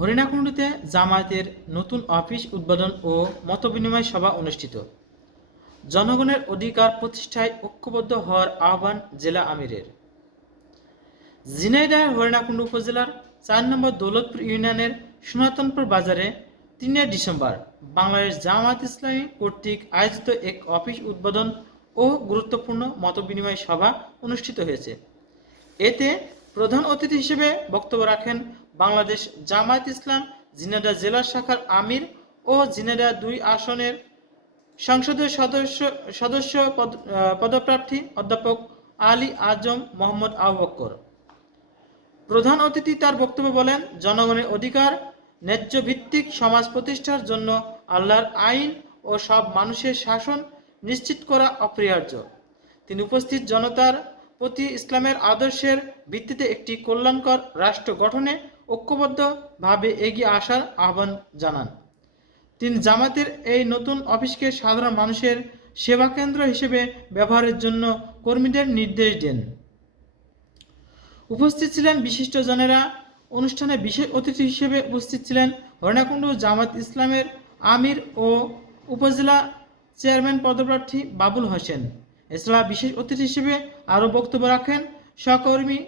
হরিণাকুণ্ডুতে জামায়াতের নতুন অফিস উদ্বোধন ও মতবিনিময় সভা অনুষ্ঠিত। জনগণের অধিকার প্রতিষ্ঠায় ঐক্যবদ্ধ হওয়ার আহ্বান জেলা আমিরের। ঝিনাইদহ হরিণাকুণ্ডু উপজেলার ৪ নম্বর দৌলতপুর ইউনিয়নের সনাতনপুর বাজারে ৩ ডিসেম্বর বাংলাদেশ জামায়াত ইসলামী কর্তৃক আয়োজিত এক অফিস উদ্বোধন ও গুরুত্বপূর্ণ মতবিনিময় সভা অনুষ্ঠিত হয়েছে। এতে প্রধান অতিথি হিসেবে বক্তব্য রাখেন বাংলাদেশ জামায়াত ইসলাম ঝিনাইদহ জেলা শাখার আমির ও ঝিনাইদহ ২ আসনের সংসদীয় সদস্য পদপ্রার্থী অধ্যাপক আলী আজম মোহাম্মদ আবু বকর। প্রধান অতিথি তার বক্তব্যে বলেন, জনগণের অধিকার, ন্যায্য ভিত্তিক সমাজ প্রতিষ্ঠার জন্য আল্লাহর আইন ও সব মানুষের শাসন নিশ্চিত করা অপরিহার্য। তিনি উপস্থিত জনতার প্রতি ইসলামের আদর্শের ভিত্তিতে একটি কল্যাণকর রাষ্ট্র গঠনে ঐক্যবদ্ধভাবে এগিয়ে আসার আহ্বান জানান। তিনি জামায়াতের এই নতুন অফিসকে সাধারণ মানুষের সেবা কেন্দ্র হিসেবে ব্যবহারের জন্য কর্মীদের নির্দেশ দেন। উপস্থিত ছিলেন বিশিষ্টজনেরা। অনুষ্ঠানে বিশেষ অতিথি হিসেবে উপস্থিত ছিলেন হরিণাকুণ্ডু জামায়াত ইসলামের আমির ও উপজেলা চেয়ারম্যান পদপ্রার্থী বাবুল হোসেন। এছাড়া বিশেষ অতিথি হিসেবে আরও বক্তব্য রাখেন সহকর্মী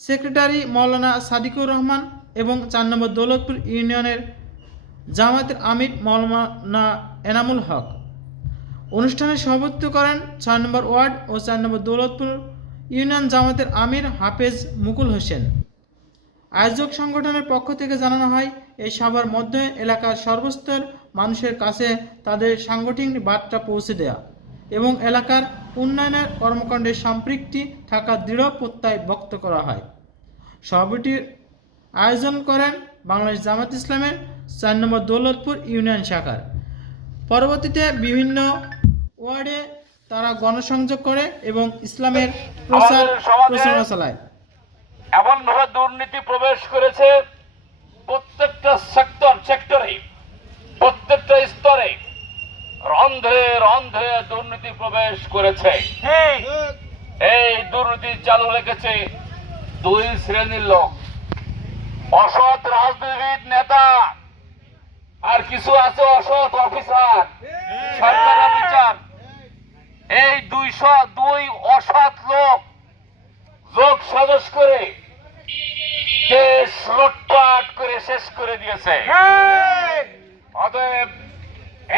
সেক্রেটারি মাওলানা সাদিকুর রহমান এবং ৪ নম্বর দৌলতপুর ইউনিয়নের জামায়াতের আমির মাওলানা এনামুল হক। অনুষ্ঠানে সভাপতিত্ব করেন ৬ নম্বর ওয়ার্ড ও ৪ নম্বর দৌলতপুর ইউনিয়ন জামায়াতের আমির হাফেজ মুকুল হোসেন। আয়োজক সংগঠনের পক্ষ থেকে জানানো হয়, এই সভার মধ্যে এলাকার সর্বস্তর মানুষের কাছে তাদের সাংগঠনিক বার্তা পৌঁছে দেওয়া এবং এলাকার উন্নয়নের কর্মকাণ্ডে সম্পৃক্তি থাকার দৃঢ় প্রত্যয় ব্যক্ত করা হয়। সভাটির আয়োজন করেন বাংলাদেশ জামায়াত ইসলামের ৪ নম্বর দৌলতপুর ইউনিয়ন শাখার। পরবর্তীতে বিভিন্ন ওয়ার্ডে তারা গণসংযোগ করে এবং ইসলামের প্রচারণা চালায়। এমনভাবে দুর্নীতি প্রবেশ করেছে প্রত্যেকটা সেক্টরে, প্রত্যেকটা স্তরে রন্ধে রন্ধে দুর্নীতি প্রবেশ করেছে। এই দুর্নীতি চালু রেখেছে ২ শ্রেণীর লোক, অসৎ রাজনীতিবিদ নেতা, আর কিছু আছে অসৎ অফিসার, সরকার অফিসার। এই ২০২ অসৎ লোক যোগ সাজস করে দেশ লুটপাট করে শেষ করে দিয়েছে। অতএব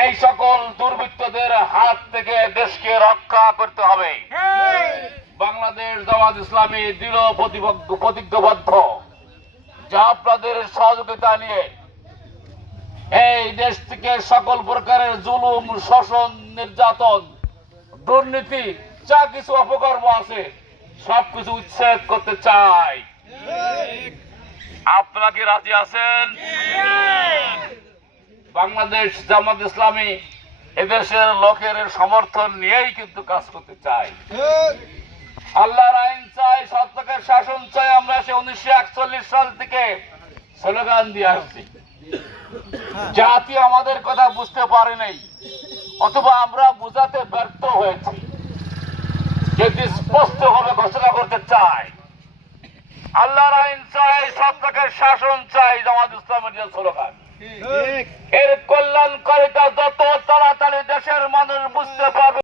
এই সকল দুর্বৃত্তদের হাত থেকে দেশকে রক্ষা করতে হবে। বাংলাদেশ জামায়াত ইসলামী দৃঢ় প্রতিজ্ঞাবদ্ধ যে আপনাদের সহযোগিতা নিয়ে এই দেশ থেকে সকল প্রকারের জুলুম, শোষণ, নির্যাতন, দুর্নীতি, যা কিছু অপকর্ম আছে সবকিছু উচ্ছেদ করতে চাই। আপনারা কি রাজি আছেন? বাংলাদেশ জামায়াত ইসলামী এদেশের লোকের সমর্থন নিয়েই কিন্তু কাজ করতে চাই। আল্লাহর আইন চাই, সত্যের শাসন চাই। আমরা সে 1941 সাল থেকে স্লোগান দিয়ে আসছি। জাতি আমাদের কথা বুঝতে পারে নাই, অথবা আমরা বোঝাতে ব্যর্থ হয়েছি। যদি স্পষ্টভাবে ঘোষণা করতে চাই, আল্লাহর আইন চাই, সত্যের শাসন চাই, জামায়াত ইসলামের যে স্লোগান, এর কল্যাণকারিতা যত তাড়াতাড়ি দেশের মানুষ বুঝতে পারবে।